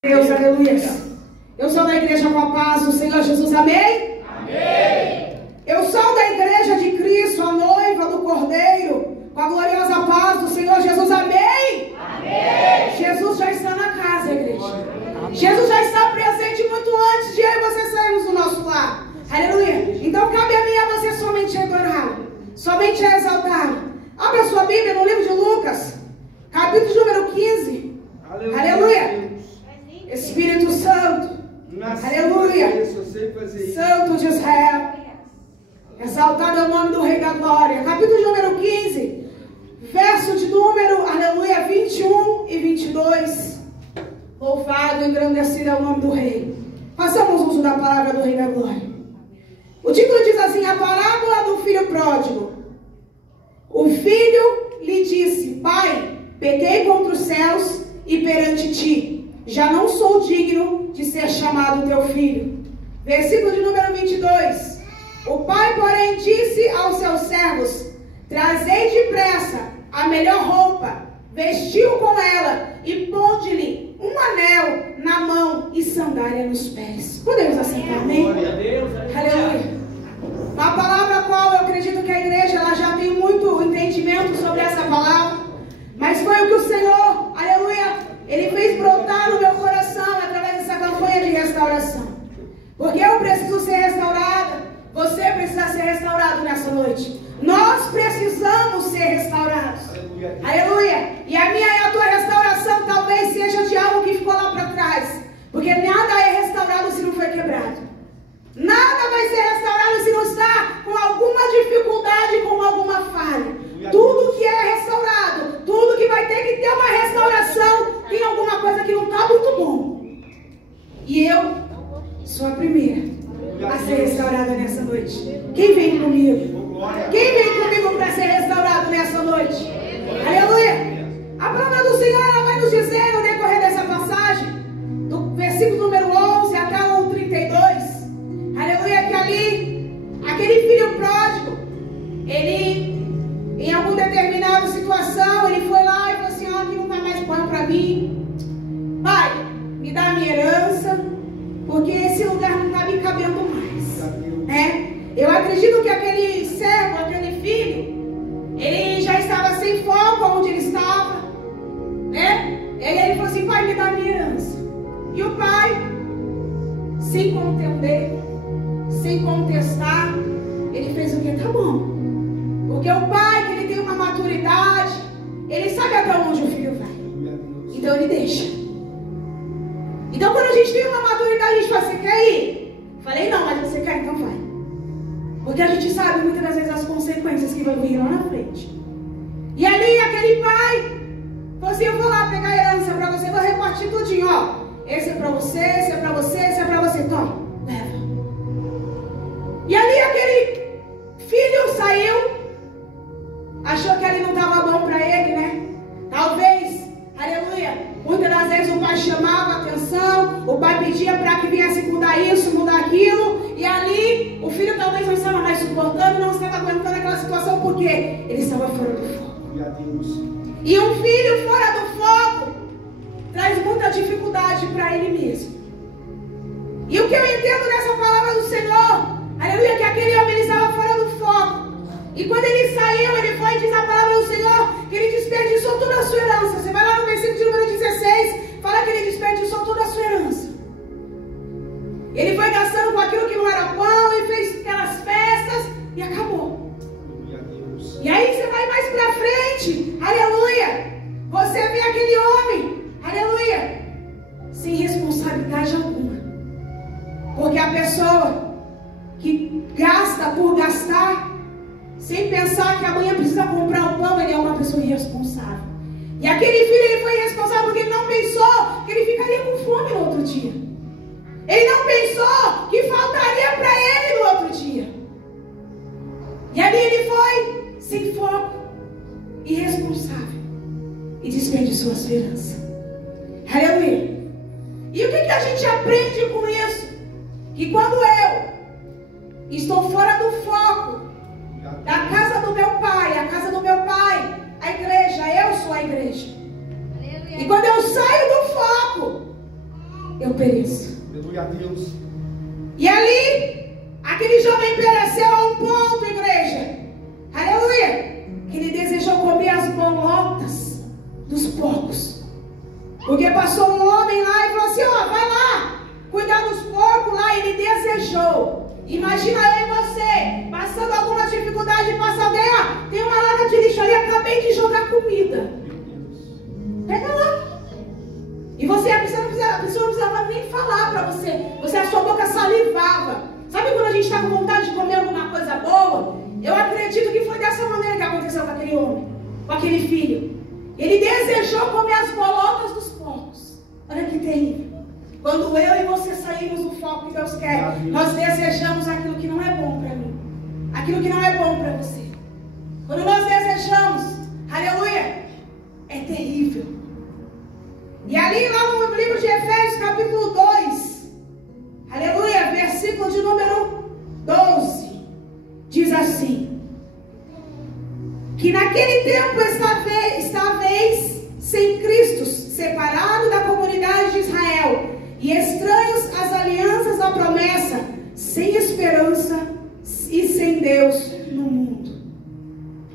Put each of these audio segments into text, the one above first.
Deus, aleluia. Eu sou da igreja com a paz do Senhor Jesus, amém? Amém. Eu sou da igreja de Cristo, a noiva do Cordeiro, com a gloriosa paz do Senhor Jesus, amém? Amém. Jesus já está na casa, igreja. Jesus já está presente muito antes de eu e você sairmos do nosso lar. Aleluia. Então cabe a mim e a você somente adorá-lo, somente exaltá-lo. Abra sua Bíblia no livro de Lucas, capítulo número 15. Aleluia. Espírito Santo, aleluia, Santo de Israel, exaltado é o nome do Rei da Glória. Capítulo número 15, verso de número, aleluia, 21 e 22. Louvado e engrandecido é o nome do Rei. Façamos uso da palavra do Rei da Glória. O título diz assim: a parábola do filho pródigo. O filho lhe disse: Pai, pequei contra os céus e perante ti, já não sou digno de ser chamado teu filho. Versículo de número 22. O pai, porém, disse aos seus servos: trazei depressa a melhor roupa, vestiu com ela e ponde-lhe um anel na mão e sandália nos pés. Podemos assentar, amém? Glória a Deus. Aleluia. Uma palavra a qual eu acredito que a igreja ela já tem muito entendimento sobre essa palavra, mas foi o que o Senhor, aleluia, Ele fez brotar no meu coração através dessa campanha de restauração. Porque eu preciso ser restaurada, você precisa ser restaurado nessa noite. Nós precisamos ser restaurados. Aleluia. E a minha e a tua restauração talvez seja de algo que ficou lá para trás. Porque nada é restaurado se não foi quebrado. Nada vai ser restaurado se não está com alguma dificuldade, com alguma falha. Tudo que é restaurado, tudo que vai ter que ter uma restauração, tem alguma coisa que não está muito bom. E eu sou a primeira a ser restaurada nessa noite. Quem vem comigo? Quem vem comigo para ser restaurado nessa noite? Aleluia! A palavra do Senhor ela vai nos dizer no decorrer dessa passagem, do versículo número 11 até o 32, aleluia, que ali, aquele filho pródigo, ele, em alguma determinada situação, ele foi lá e falou assim: ó, aqui não está mais pão para mim. Pai, me dá a minha herança, porque esse lugar não está me cabendo mais, né? Eu acredito que aquele servo, aquele filho, ele já estava sem foco onde ele estava, né? E aí ele falou assim: pai, me dá a minha herança. E o pai, sem contender, sem contestar, ele fez o que? Tá bom. Porque o pai, que ele tem uma maturidade, ele sabe até onde o filho vai. Então ele deixa. Então quando a gente tem uma maturidade, a gente fala: você quer ir? Falei: não, mas você quer, então vai. Porque a gente sabe muitas das vezes as consequências que vão vir lá na frente. E ali aquele pai falou assim: eu vou lá pegar a herança para você, vou repartir tudinho, ó. Esse é para você, esse é para você, esse é para você. Toma, leva. E ali aquele filho saiu, achou que ali não estava bom para ele, né? Talvez, aleluia, muitas das vezes o pai chamava a atenção, o pai pedia para que viesse mudar isso, mudar aquilo, e ali o filho talvez não estava mais suportando, não estava aguentando aquela situação, porque ele estava fora do foco. E um filho fora do foco traz muita dificuldade para ele mesmo. E o que eu entendo nessa palavra do Senhor, aleluia, que aquele homem ele estava fora do foco. E quando ele saiu, ele foi e diz a palavra do Senhor que ele desperdiçou toda a sua herança. Você vai lá no versículo de número 16, fala que ele desperdiçou toda a sua herança. Ele foi gastando com aquilo que não era pão e fez aquelas festas e acabou. E aí você vai mais pra frente, aleluia, você vê aquele homem, aleluia, sem responsabilidade alguma. Porque a pessoa que gasta por gastar, sem pensar que amanhã precisa comprar o pão, ele é uma pessoa irresponsável. E aquele filho, ele foi irresponsável porque ele não pensou que ele ficaria com fome no outro dia. Ele não pensou que faltaria para ele no outro dia. E ali ele foi sem foco, irresponsável, e desperdiçou a sua herança. Aleluia. E o que a gente aprende com isso? Que quando eu estou fora do foco da casa do meu pai, a casa do meu pai, a igreja, eu sou a igreja. E quando eu saio do foco, eu pereço. Aleluia a Deus. E ali, aquele jovem pereceu a um ponto, igreja. Aleluia. Que ele desejou comer as bolotas dos porcos. Porque passou um homem lá e falou assim, ó, vai lá, cuidar dos porcos lá. E ele desejou. Imagina eu e você, passando alguma dificuldade, passa alguém, ó, tem uma lata de lixo ali, acabei de jogar comida. Pega lá. E você, a pessoa não precisava nem falar para você. A sua boca salivava. Sabe quando a gente está com vontade de comer alguma coisa boa? Eu acredito que foi dessa maneira que aconteceu com aquele homem, com aquele filho. Ele desejou comer as bolotas dos porcos. Olha que terrível. Quando eu e você saímos do foco que Deus quer, nós desejamos aquilo que não é bom para mim, aquilo que não é bom para você. Quando nós desejamos, aleluia, é terrível. E ali lá no livro de Efésios, capítulo 2, aleluia, versículo de número 12, diz assim: que naquele tempo estáveis sem Cristo, separado da comunidade de Israel, e estranhos às alianças da promessa, sem esperança e sem Deus no mundo.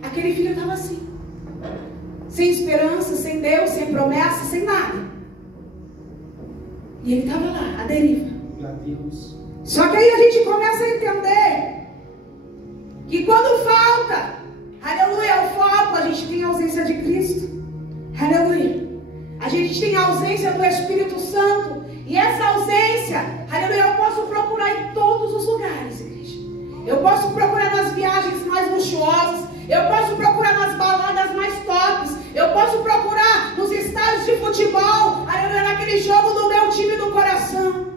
Aquele filho estava assim, sem esperança, sem Deus, sem promessa, sem nada. E ele estava lá, à deriva. Só que aí a gente começa a entender que quando falta, aleluia, o foco, a gente tem a ausência de Cristo. Aleluia. A gente tem a ausência do Espírito Santo. E essa ausência, aleluia, eu posso procurar em todos os lugares, igreja. Eu posso procurar nas viagens mais luxuosas. Eu posso procurar nas baladas mais tops. Eu posso procurar nos estádios de futebol, aleluia, naquele jogo do meu time do coração.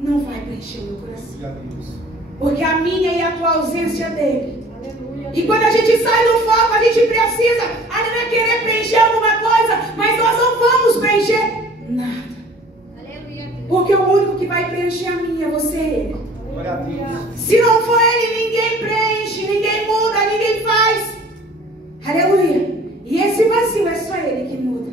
Não vai preencher o meu coração. Porque a minha e a tua ausência é dele. Aleluia. E quando a gente sai do foco, a gente precisa, aleluia, querer preencher alguma coisa, mas nós não vamos preencher nada. Porque o único que vai preencher a minha é você, ele. Se não for ele, ninguém preenche, ninguém muda, ninguém faz. Aleluia. E esse vazio é só ele que muda.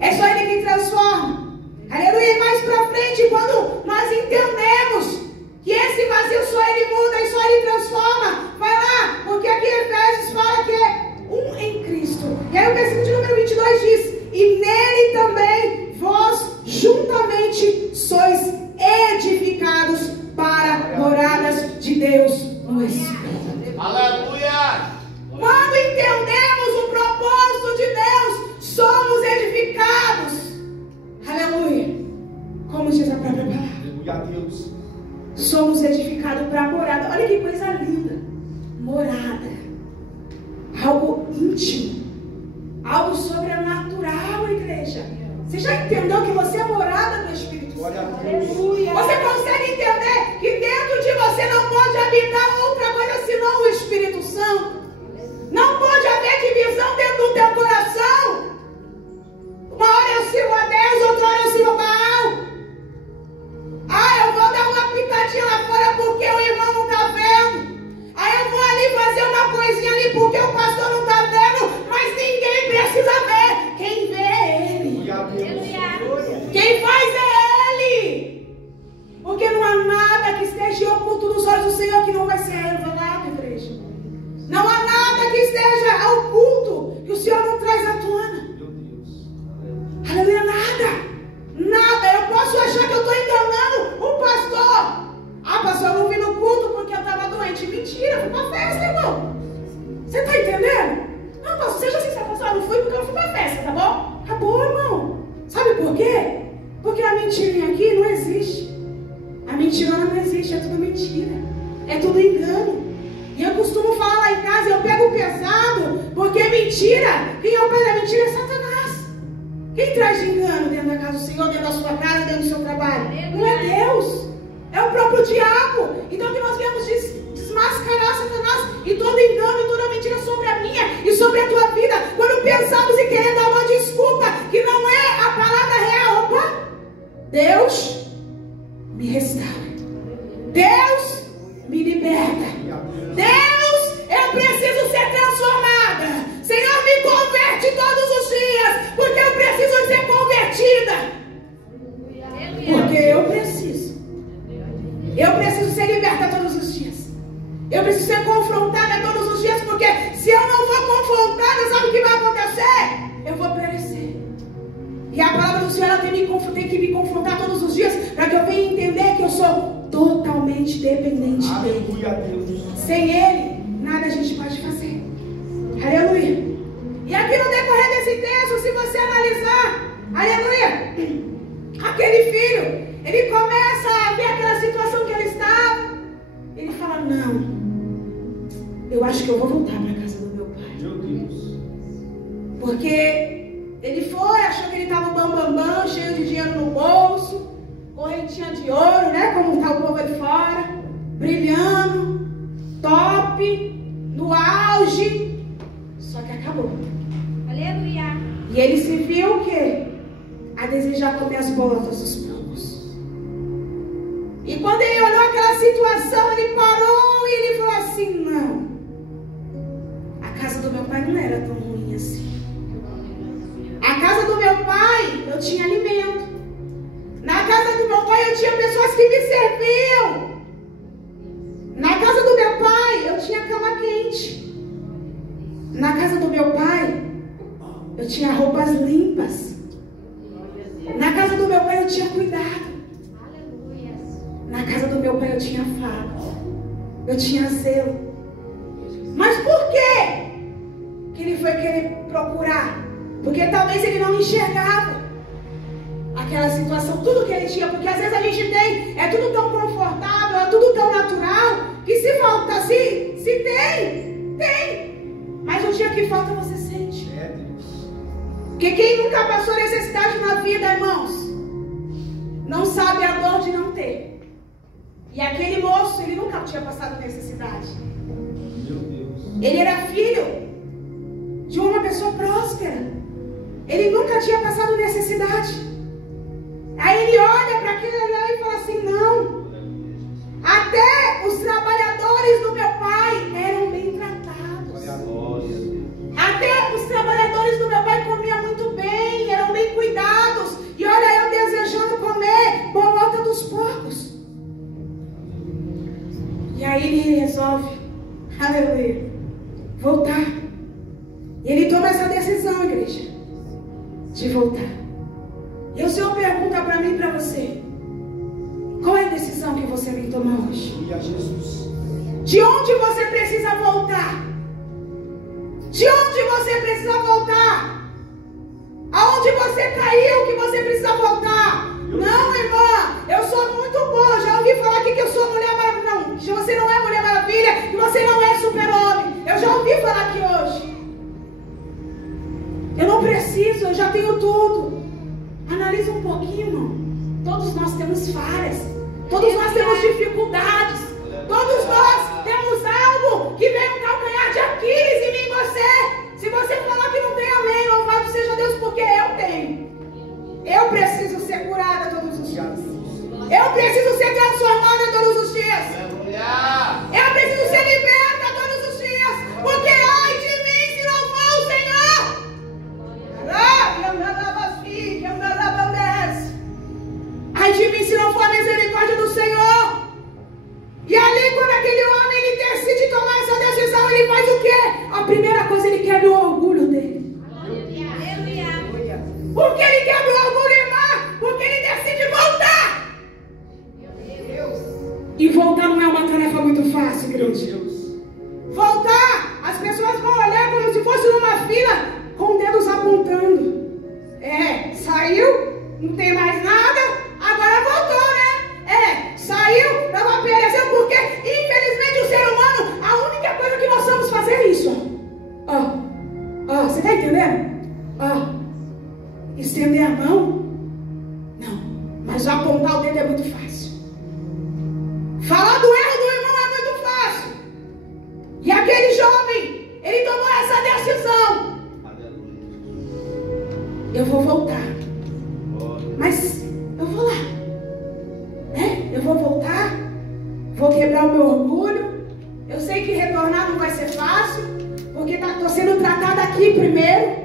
É só ele que transforma. Aleluia. E mais pra frente, quando nós entendemos que esse vazio só ele muda e só ele transforma, vai lá, porque aqui em Efésios fala que é um em Cristo. E aí o versículo de número 22 diz: e nele também vós juntamente sois edificados para moradas de Deus no Espírito. Aleluia! Quando entendemos o propósito de Deus, somos edificados. Aleluia! Como diz a própria palavra. Aleluia a Deus. Somos edificados para morada. Olha que coisa linda. Morada. Algo íntimo. Algo sobrenatural, igreja. Você já entendeu que você é morada do Espírito Santo? Aleluia. Você consegue entender que dentro de você não pode habitar outra coisa senão o Espírito Santo? Não pode haver divisão dentro do teu coração. Uma hora eu sirvo a Deus, outra hora eu sirvo a Baal. Ah, eu vou dar uma pitadinha lá fora porque o irmão não está vendo. Aí eu vou ali fazer uma coisinha ali porque o pastor não está vendo. Mas ninguém precisa ver. Quem vê é ele. Quem faz é ele. Porque não há nada que esteja oculto nos olhos do Senhor que não vai ser revelado, igreja. Não há nada que esteja oculto que o Senhor não traz à tona. Aleluia, nada. Nada. Eu posso achar que eu estou enganando um pastor. Ah, pastor, eu não vim no culto porque eu estava doente. Mentira, fui para festa, irmão. Você está entendendo? Não, pastor, seja sincero, pastor, eu não fui porque eu fui para festa, tá bom? Acabou, irmão. Sabe por quê? Porque a mentirinha aqui não existe. A mentirona não existe, é tudo mentira. É tudo engano. E eu costumo falar lá em casa, eu pego pesado, porque mentira, quem é o pai da mentira é Satanás. Quem traz de engano dentro da casa do Senhor, dentro da sua casa, dentro do seu trabalho? Não é Deus, é o próprio diabo. Então que nós viemos desmascarar Satanás e todo engano e toda mentira sobre a minha e sobre a tua vida. Quando pensamos em querer dar uma desculpa que não é a palavra real, opa, Deus me restaura. Deus me liberta. Deus, eu preciso ser transformada. Senhor, me converte todos os dias, porque eu preciso ser convertida. Porque eu preciso. Eu preciso ser liberta todos os dias. Eu preciso ser confrontada todos os dias, porque se eu não for confrontada, sabe o que vai acontecer? Eu vou perecer. E a palavra do Senhor ela tem que me confrontar todos os dias, para que eu venha entender que eu sou totalmente dependente dele. Aleluia a Deus. Sem ele, nada a gente pode fazer. Aleluia. E aqui no decorrer desse texto, se você analisar, aleluia, aquele filho, ele começa a ver aquela situação que ele estava. Ele fala, não, eu acho que eu vou voltar para a casa do meu pai. Meu Deus. Porque ele foi, achou que ele estava bambambam, cheio de dinheiro no bolso, correntinha de ouro, né? Como está o povo ali fora, brilhando, top, no auge. Só que acabou. Aleluia. E ele se viu o quê? A desejar comer as bolas dos poucos. E quando ele olhou aquela situação, ele parou e ele falou assim, não, a casa do meu pai não era tão ruim assim. A casa do meu pai, eu tinha alimento. Na casa do meu pai, eu tinha pessoas que me serviam. Na casa do meu pai, eu tinha cama quente. Na casa do meu pai, eu tinha roupas limpas. Na casa do meu pai, eu tinha cuidado. Na casa do meu pai, eu tinha afago. Eu tinha zelo. Mas por quê que ele foi querer procurar? Porque talvez ele não enxergava aquela situação, tudo que ele tinha. Porque às vezes a gente tem, é tudo tão confortável, é tudo tão natural, que se falta, se tem. Mas no dia que falta você sente. É Deus. Porque quem nunca passou necessidade na vida, irmãos, não sabe a dor de não ter. E aquele moço, ele nunca tinha passado necessidade. Meu Deus. Ele era filho de uma pessoa próspera. Ele nunca tinha passado necessidade. Aí ele olha para aquele lá e fala assim, não, até os trabalhadores do meu pai eram bem tratados. Até os trabalhadores do meu pai comiam muito bem, eram bem cuidados. E olha, eu desejando comer bolota dos porcos. E aí ele resolve, aleluia, voltar. E ele toma essa decisão, igreja, de voltar. E o Senhor pergunta para mim e para você, qual é a decisão que você vem tomar hoje? Aleluia, Jesus. De onde você precisa voltar? De onde você precisa voltar? Aonde você caiu que você precisa voltar? Não, irmã, eu sou muito boa. Já ouvi falar aqui que eu sou mulher maravilha. Não, que você não é mulher maravilha, que você não é super-homem. Eu já ouvi falar aqui hoje. Eu não preciso, eu já tenho tudo. Analisa um pouquinho, irmão. Todos nós temos falhas. Todos nós temos dificuldades. Todos nós temos algo que vem um calcanhar de Aquiles em mim e você. Se você falar que não tem, amém. Louvado seja Deus, porque eu tenho. Eu preciso ser curada todos os dias. Eu preciso ser transformada todos os dias. Eu preciso ser liberta todos os dias. Porque ai de mim se não for o Senhor. Ai de mim se não for a misericórdia do Senhor. E ali quando aquele homem ele decide tomar essa decisão, ele faz o quê? A primeira coisa, ele quebra o orgulho dele. Por que ele quebra o orgulho, irmã? Porque ele decide voltar. E voltar não é uma tarefa muito fácil, igreja. Voltar, as pessoas vão olhar como se fosse numa fila com dedos apontando. Saiu, não tem mais nada, agora voltou, né? Saiu, estava perecendo, porque infelizmente o ser humano, a única coisa que nós vamos fazer é isso. Você está entendendo? Estender a mão? Não, mas apontar o dedo é muito fácil. Falar do erro do irmão é muito fácil. E aquele jovem, ele tomou essa decisão. Eu vou voltar. Mas eu vou lá. Eu vou voltar. Vou quebrar o meu orgulho. Eu sei que retornar não vai ser fácil, porque estou sendo tratada aqui primeiro.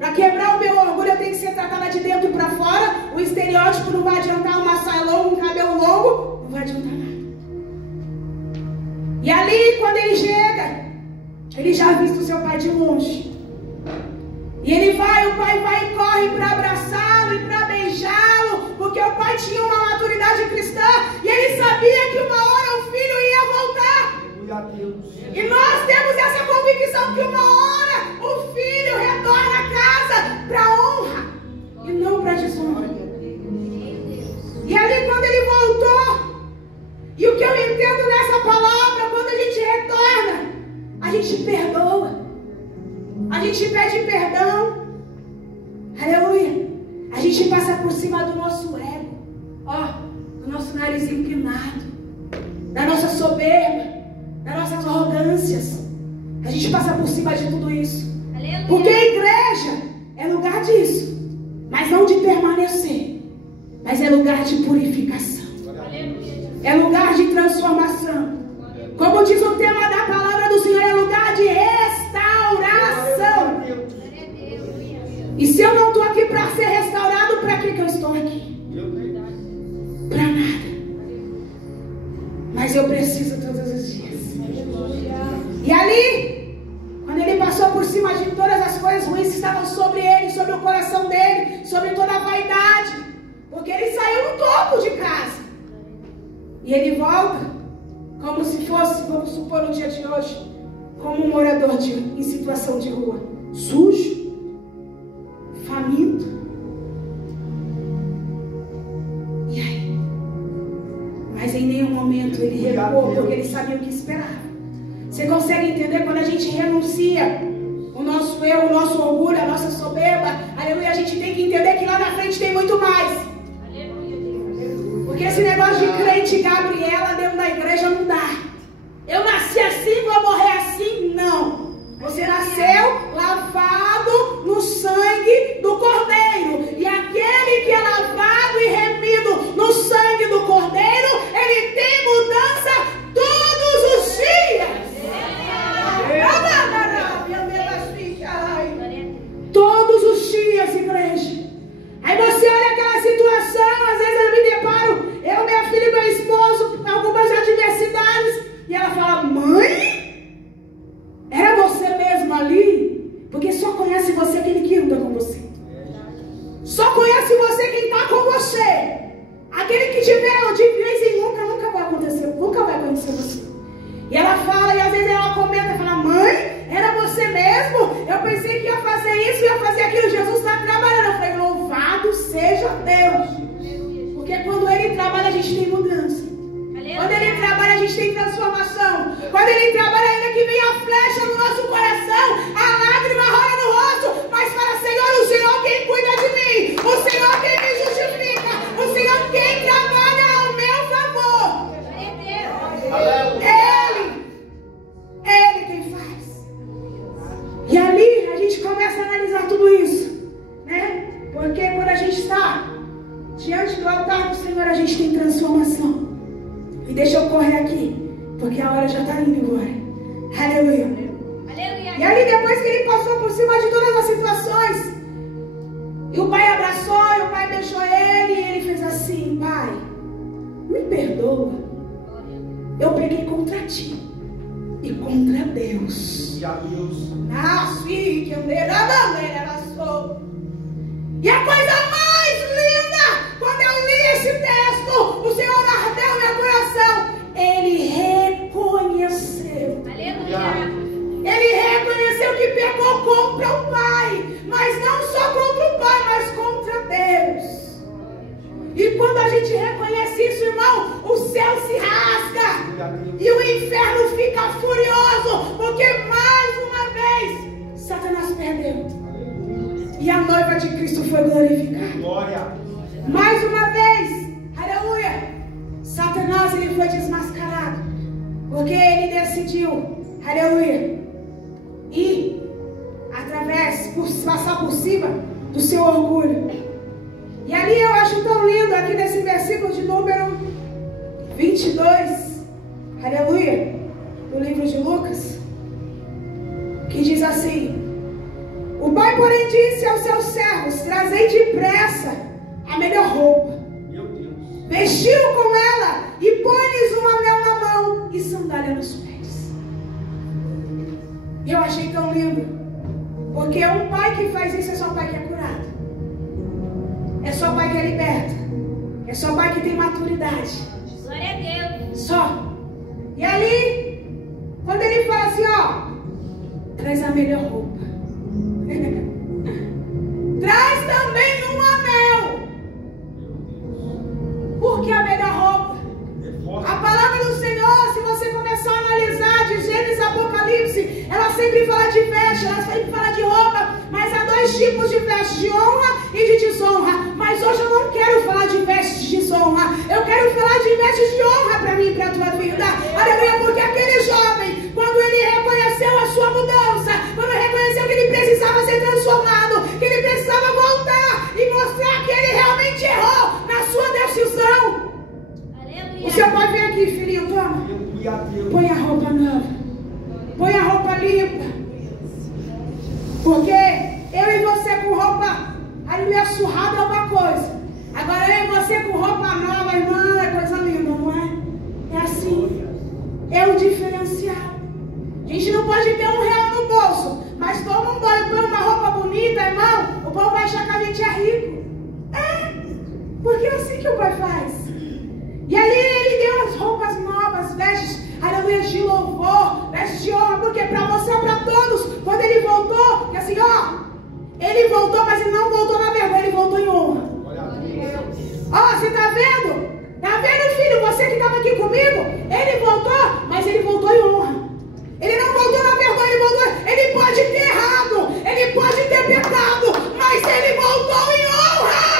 Para quebrar o meu orgulho, eu tenho que ser tratada de dentro para fora. O o estereótipo não vai adiantar, uma saia longa, um cabelo longo, não vai adiantar nada. E ali, quando ele chega, ele já visto o seu pai de longe. E ele vai, o pai vai e corre para abraçá-lo e para beijá-lo, porque o pai tinha uma maturidade cristã e ele sabia que uma hora o filho ia voltar. E nós temos essa convicção que uma hora o filho retorna a casa para honra e não para desonra. E ali quando ele voltou, e o que eu entendo nessa palavra, quando a gente retorna, a gente perdoa. A gente pede perdão. Aleluia. A gente passa por cima do nosso ego. Do nosso nariz inclinado. Da nossa soberba. Das nossas arrogâncias. A gente passa por cima de tudo isso. Aleluia. Porque a igreja é lugar disso. Mas não de permanecer. Mas é lugar de purificação. Aleluia. É lugar de transformação. Como diz o tema da palavra do Senhor, é lugar de restauração. E se eu não estou aqui para ser restaurado, para que eu estou aqui? Para nada. Mas eu preciso todos os dias. E ali, quando ele passou por cima de todas as coisas ruins que estavam sobre ele, sobre o coração dele, sobre toda a vaidade, porque ele saiu no topo de casa. E ele volta como se fosse, vamos supor, no dia de hoje, como um morador em situação de rua, sujo, faminto. E aí? Mas em nenhum momento ele recuou, porque ele sabia o que esperava. Você consegue entender quando a gente renuncia o nosso eu, o nosso orgulho, a nossa soberba? Aleluia, a gente tem que entender que lá na frente tem muito mais. Porque esse negócio de crente Gabriela dentro da igreja não dá. Eu nasci assim, vou morrer assim? Não. Você nasceu lavado no sangue do Cordeiro. E aquele que é lavado e remido no sangue do Cordeiro, ele tem mudança todos os dias. Todos os dias, igreja. Aí você olha aquela situação, às vezes eu me deparo, eu, minha filha e meu esposo, algumas adversidades, e ela fala: mãe, era você mesmo ali? Porque só conhece você aquele que anda com você. Só conhece você quem está com você. Aquele que tiver de vez em nunca vai acontecer, nunca vai conhecer você. E ela fala, e às vezes ela comenta, fala: mãe, era você mesmo? Eu pensei que ia fazer isso, ia fazer aquilo. Jesus está trabalhando. Eu falei: louvado seja Deus. Porque quando Ele trabalha, a gente tem mudança. Quando Ele trabalha, a gente tem transformação. Quando Ele trabalha, ainda que vem a flecha no nosso coração, a lágrima rola no rosto, mas fala: Senhor, o Senhor quem cuida de mim, o Senhor quem me justifica, o Senhor quem trabalha ao meu favor. Ele quem faz. E ali a gente começa a analisar tudo isso, né? Porque quando a gente está diante do altar do Senhor, a gente tem transformação. E deixa eu correr aqui, porque a hora já está indo embora. Aleluia. Aleluia. E ali depois que ele passou por cima de todas as situações, e o pai abraçou, e o pai beijou ele, e ele fez assim: pai, me perdoa. Eu peguei contra ti e contra Deus. E a Deus. E a coisa mais linda, quando eu li esse texto, o Senhor ardeu meu coração. Ele reconheceu. Aleluia. Ele reconheceu que pecou contra o Pai, mas não só contra o Pai, mas contra Deus. E quando a gente reconhece isso, irmão, o céu se rasga e o inferno fica furioso, porque mais uma vez Satanás perdeu e a noiva de Cristo foi glorificada. Glória. Mais uma vez, aleluia, Satanás ele foi desmascarado, porque ele decidiu, aleluia, ir passar por cima do seu orgulho. E ali eu acho tão lindo, aqui nesse versículo de número 22, aleluia, do livro de Lucas, que diz assim: o pai, porém, disse aos seus servos: trazei depressa a melhor roupa. Meu Deus. Vestiu com ela e pôs-lhes um anel na mão e sandália nos pés. Eu achei tão lindo, porque um pai que faz isso é só pai que é curado, é só pai que é liberta, é só pai que tem maturidade. Glória a Deus. Só. E ali, quando ele fala assim, ó, traz a melhor roupa. Traz também um anel. Por que a melhor roupa? A palavra do Senhor, se você começar a analisar de Gênesis a Apocalipse, ela sempre fala de veste, ela sempre fala de roupa, mas há dois tipos de veste, de honra e de desonra. Mas hoje eu não quero falar de vestes de desonra, eu quero falar de vestes de honra para mim e para a tua vida. Aleluia, porque aquele jovem, quando ele reconheceu a sua mudança, quando reconheceu que ele precisava ser transformado, que ele precisava voltar e mostrar que ele realmente errou na sua decisão. Aleluia. O seu pai vem aqui, filhinho, toma. Põe a roupa nova. Põe a roupa limpa. Porque eu e você com roupa, aleluia, surrada é uma coisa. Agora eu e você com roupa nova, irmã, é coisa linda, não é? É assim. É o diferencial. A gente não pode ter R$1 no bolso, mas toma um banho, põe uma roupa bonita, irmão, o povo vai achar que a gente é rico. É, porque é assim que o pai faz. E ali ele deu as roupas novas, vestes, aleluia, de louvor, vestes de honra, porque para mostrar para todos, quando ele voltou, que assim, ó, ele voltou, mas ele não voltou na vergonha, ele voltou em honra. Ó, você tá vendo? Tá vendo, filho? Você que estava aqui comigo, ele voltou, mas ele voltou em honra. Ele não voltou na vergonha, ele voltou. Ele pode ter errado, ele pode ter pecado, mas ele voltou em honra.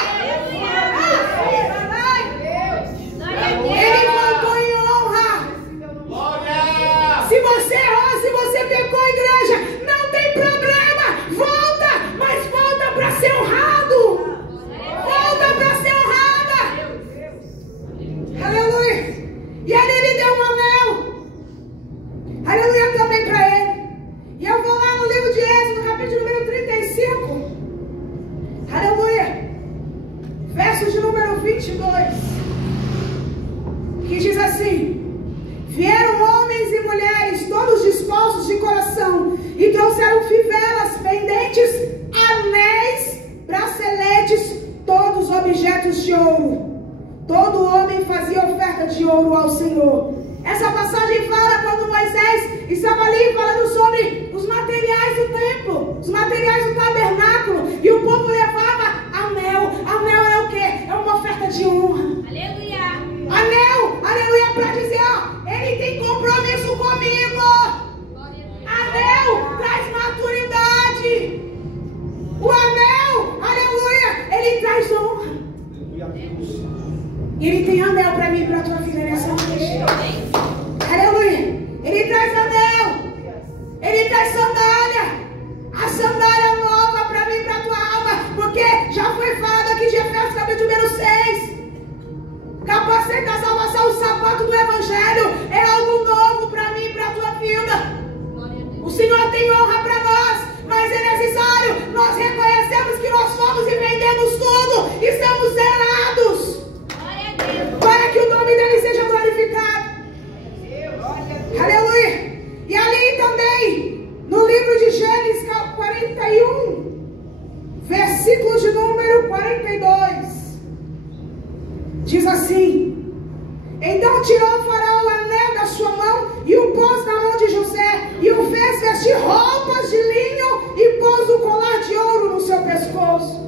Ele voltou em honra. Se você errou, se você pecou, igreja, não tem problema. Volta, mas volta para ser honrado. Volta para ser honrada. Aleluia. E ali ele deu um anel. Aleluia também para ele. E eu vou lá no livro de Êxodo, no capítulo número 35. Aleluia. Verso de número 22. Que diz assim: vieram homens e mulheres, todos dispostos de coração, e trouxeram fivelas, pendentes, anéis, braceletes, todos objetos de ouro. Todo homem fazia oferta de ouro ao Senhor. Essa passagem fala quando Moisés estava ali falando sobre os materiais do templo, os materiais do tabernáculo, e o povo levava anel. Anel é o quê? É uma oferta de honra. Aleluia. Anel, aleluia, para dizer, ó, ele tem compromisso comigo. Anel traz maturidade. O anel, aleluia, ele traz honra. E ele tem anel para mim e para a tua vida nessa noite. Aleluia. Ele traz anel. Ele traz sandália. A sandália nova para mim e para a tua alma. Porque já foi falado aqui de Efésios capítulo número 6. Capacete da salvação, o sapato do evangelho é algo novo para mim e para a tua vida. O Senhor tem honra para nós, mas é necessário nós reconhecemos que nós fomos e vendemos tudo e somos zelados para que o nome dele seja glorificado. Aleluia. E ali também, no livro de Gênesis 41, versículo de número 42, diz assim: então tirou o faraó o anel da sua mão e o pôs na mão de José, e o fez vestir roupas de linho e pôs o colar de ouro no seu pescoço.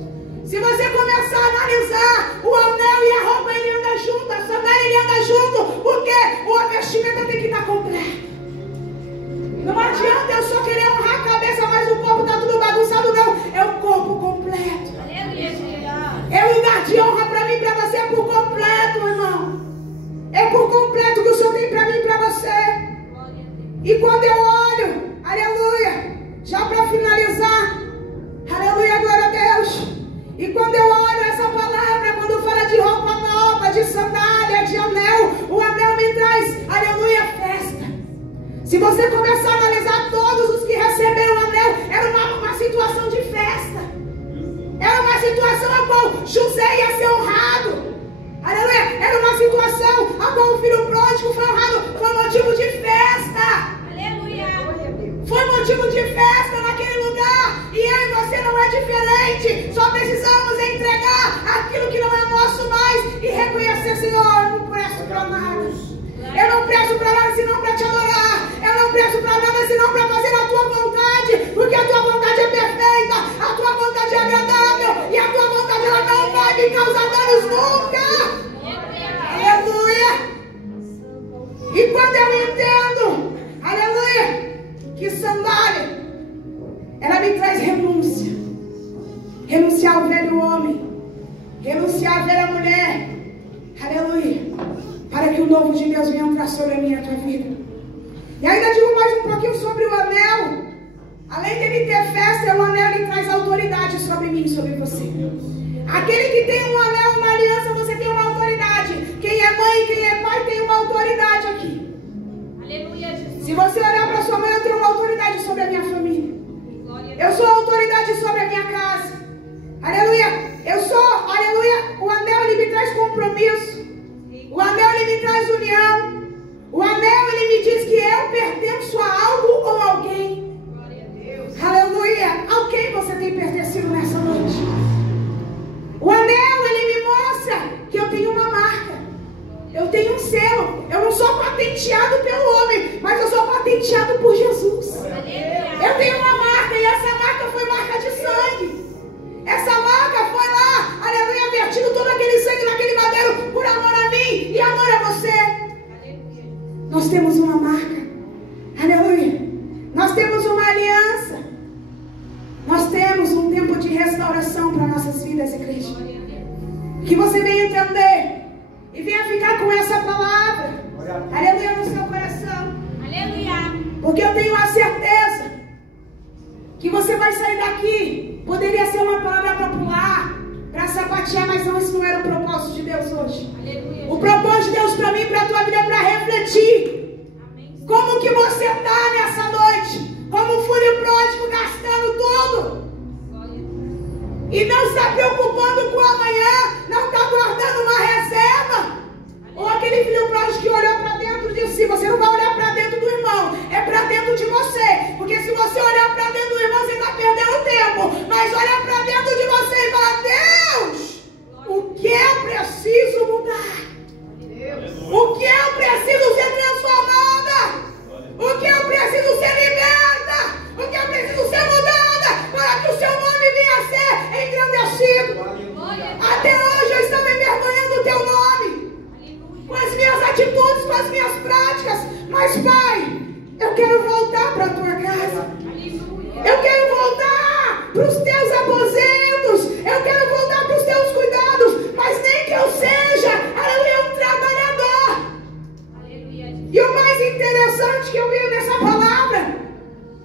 Se você começar a analisar, o anel e a roupa ele anda junto, a sandália ele anda junto, porque o vestimenta tem que estar completo. Não adianta eu só querer honrar a cabeça, mas o corpo está tudo bagunçado, não. É o corpo completo. É o lugar de honra para mim e para você, é por completo, irmão. É por completo que o Senhor tem para mim e para você. E quando eu olho, aleluia, já para finalizar, aleluia, glória a Deus. E quando eu olho essa palavra, quando fala de qual o filho pródigo foi honrado, foi motivo de festa. Aleluia. Foi motivo de festa naquele lugar. E eu e você não é diferente. Só precisamos entregar aquilo que não é nosso mais e reconhecer, Senhor, eu não presto para nada. Eu não presto para nada senão para te adorar. Eu não presto para nada senão para fazer a tua vontade. Porque a tua vontade é perfeita. A tua vontade é agradável. E a tua vontade ela não vai me causar danos nunca. Aleluia. E quando eu entendo, aleluia, que sandália, ela me traz renúncia. Renunciar ao velho homem. Renunciar à velha mulher. Aleluia. Para que o novo de Deus venha entrar sobre a minha e a tua vida. E ainda digo mais um pouquinho sobre o anel. Além dele ter festa, o anel ele traz autoridade sobre mim e sobre você. Aquele que tem um anel, uma aliança, você tem uma autoridade. Quem é mãe e quem é pai tem uma autoridade aqui. Aleluia, Jesus. Se você olhar para sua mãe, eu tenho uma autoridade sobre a minha família. Eu sou autoridade sobre a minha casa. Aleluia. Eu sou, aleluia. O anel ele me traz compromisso. O anel ele me traz união. O anel ele me diz que eu pertenço a algo ou a alguém. Glória a Deus. Aleluia. A quem você tem pertencido nessa noite? O anel ele me mostra que eu tenho uma marca. Eu tenho um selo. Eu não sou patenteado pelo homem, mas eu sou patenteado por Jesus. Eu tenho uma marca e essa marca foi marca de sangue. Essa marca foi lá, aleluia, vertido todo aquele sangue naquele madeiro por amor a mim e amor a você. Nós temos uma marca. Aleluia. Nós temos uma aliança. Nós temos um tempo de restauração para nossas vidas, igreja. Que você venha entender e venha ficar com essa palavra. Aleluia no seu coração. Aleluia. Porque eu tenho a certeza que você vai sair daqui. Poderia ser uma palavra popular, para sapatear, mas não, esse não era o propósito de Deus hoje. Aleluia. O propósito de Deus para mim e para a tua vida é para refletir. Amém. Como que você está nessa noite? Como um filho pródigo gastando tudo. Glória. E não está preocupando com amanhã, não está guardando uma reserva. Ou aquele filho pródigo que olhou para dentro de si. Você não vai olhar para dentro do irmão, é para dentro de você. Porque se você olhar para dentro do irmão, você está perdendo tempo. Mas olha para dentro de você e fala: Deus, o que eu preciso mudar? O que eu preciso ser transformada? O que eu preciso ser liberta? O que eu preciso ser mudada? Para que o seu nome venha a ser engrandecido. Glória. Até hoje eu estava envergonhando o teu nome com as minhas atitudes, com as minhas práticas. Mas, Pai, eu quero voltar para a tua casa. Eu quero voltar para os teus aposentos. Eu quero voltar para os teus cuidados. Mas nem que eu seja, aleluia, um trabalhador. Aleluia. E o mais interessante que eu vi nessa palavra,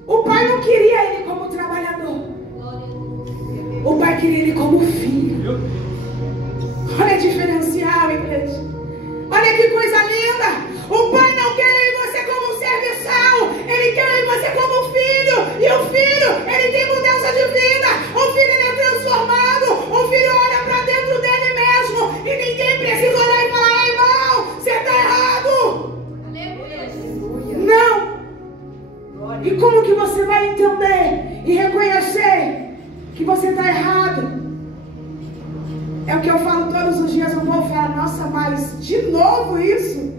o pai não queria ele como trabalhador. O pai queria ele como filho. Olha a diferencial, igreja. Olha que coisa linda. O pai não quer eu e você como um serviçal. Ele quer eu e você como um filho. E o filho, ele tem mudança de vida. O filho, ele é transformado. O filho olha para dentro dele mesmo. E ninguém precisa olhar e falar: Ei, irmão, você está errado. Aleluia. Não. E como que você vai entender e reconhecer que você está errado? É o que eu falo todos os dias. Eu vou falar: nossa, mas de novo isso?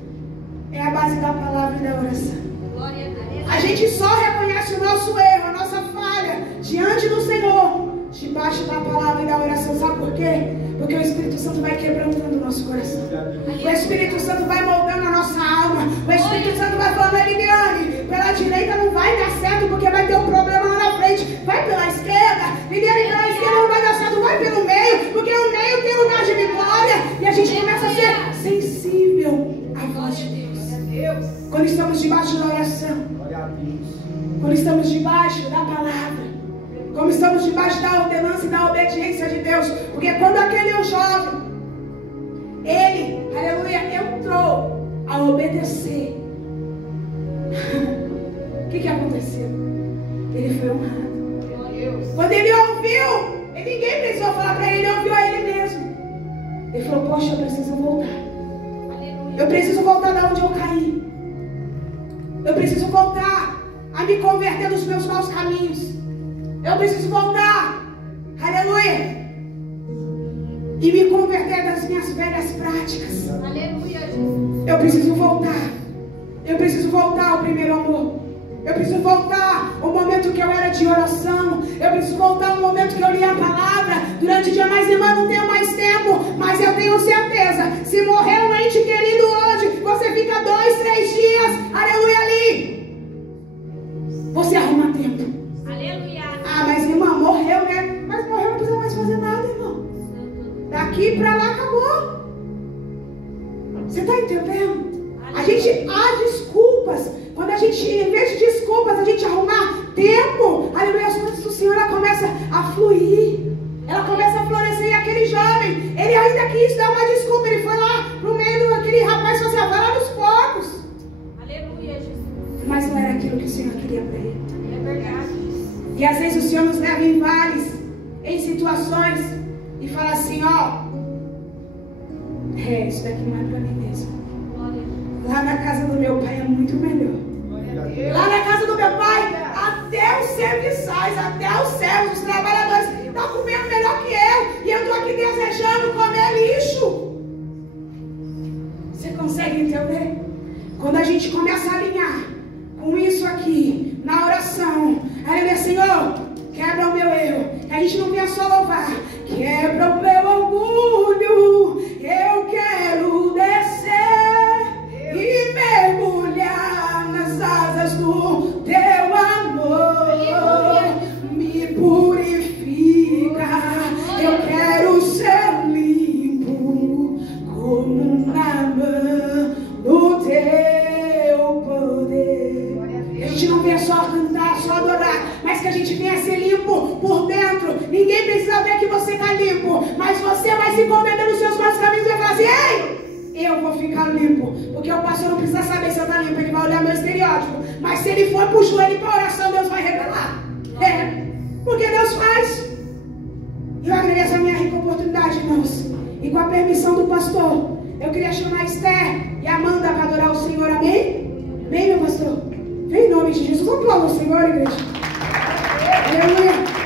É a base da palavra e da oração. Glória a Deus. A gente só reconhece o nosso erro, a nossa falha diante do Senhor, debaixo da palavra e da oração. Sabe por quê? Porque o Espírito Santo vai quebrantando o nosso coração. O Espírito Santo vai moldando a nossa alma. O Espírito Santo vai falando: Liliane, pela direita não vai dar certo, porque vai ter um problema lá na frente. Vai pela esquerda. Liliane, pela esquerda não vai dar certo. Vai pelo meio, porque no meio tem lugar de vitória. E a gente começa a ser sensível à voz de Deus. Quando estamos debaixo da oração, quando estamos debaixo da palavra, quando estamos debaixo da ordenança e da obediência de Deus. Porque quando aquele jovem, ele, aleluia, entrou a obedecer, o que aconteceu? Ele foi honrado. Quando ele ouviu, ninguém precisou falar para ele, ele ouviu a ele mesmo. Ele falou: poxa, eu preciso voltar. Eu preciso voltar da onde eu caí. Eu preciso voltar a me converter dos meus maus caminhos. Eu preciso voltar, aleluia, e me converter das minhas velhas práticas. Aleluia, Jesus. Eu preciso voltar. Eu preciso voltar ao primeiro amor. Eu preciso voltar ao momento que eu era de oração. Eu preciso voltar ao momento que eu li a palavra durante o dia. Mas, irmã, não tenho mais tempo. Mas eu tenho certeza, se morrer um ente querido hoje, você fica 2, 3 dias, aleluia, ali. Você arruma tempo. Aleluia. Ah, mas irmã, morreu, né? Mas morreu, não precisa mais fazer nada, irmão. Daqui pra lá acabou. Você está entendendo? A gente há desculpas. Quando a gente, em vez de desculpas, a gente arrumar tempo, aleluia, as coisas do Senhor, ela começa a fluir. Ela começa a florescer. E aquele jovem, ele ainda quis dar uma desculpa. Ele foi lá no meio daquele rapaz, fazia lá dos porcos. Aleluia, Jesus. Mas não era aquilo que o Senhor queria para ele. É verdade. E às vezes o Senhor nos leva em vales, em situações, e fala assim, ó, isso daqui não é para mim mesmo. Lá na casa do meu pai é muito melhor. Lá na casa do meu pai, até os serviçais, até os servos, os trabalhadores, estão comendo melhor que eu. E eu estou aqui desejando comer lixo. Você consegue entender? Quando a gente começa a alinhar com isso aqui, na oração, aleluia, Senhor, quebra o meu erro. Que a gente não venha só louvar. Quebra o meu orgulho. Eu quero descer e mergulhar nas asas do teu amor. Me purifica. Eu quero ser limpo como na mão do teu poder. A gente não venha só cantar, só adorar, mas que a gente venha ser limpo por dentro. Ninguém precisa ver que você está limpo, mas você vai se converter nos seus maus caminhos e vai falar assim, ei, eu vou ficar limpo. Porque o pastor não precisa saber se eu estou limpo, ele vai olhar meu estereótipo. Mas se ele for para o joelho para a oração, Deus vai revelar. Porque Deus faz. Eu agradeço a minha rica oportunidade, irmãos. E com a permissão do pastor, eu queria chamar Esther e Amanda para adorar o Senhor, amém? Amém, meu pastor? Vem em nome de Jesus. Vamos aplaudir o Senhor, igreja. Aleluia.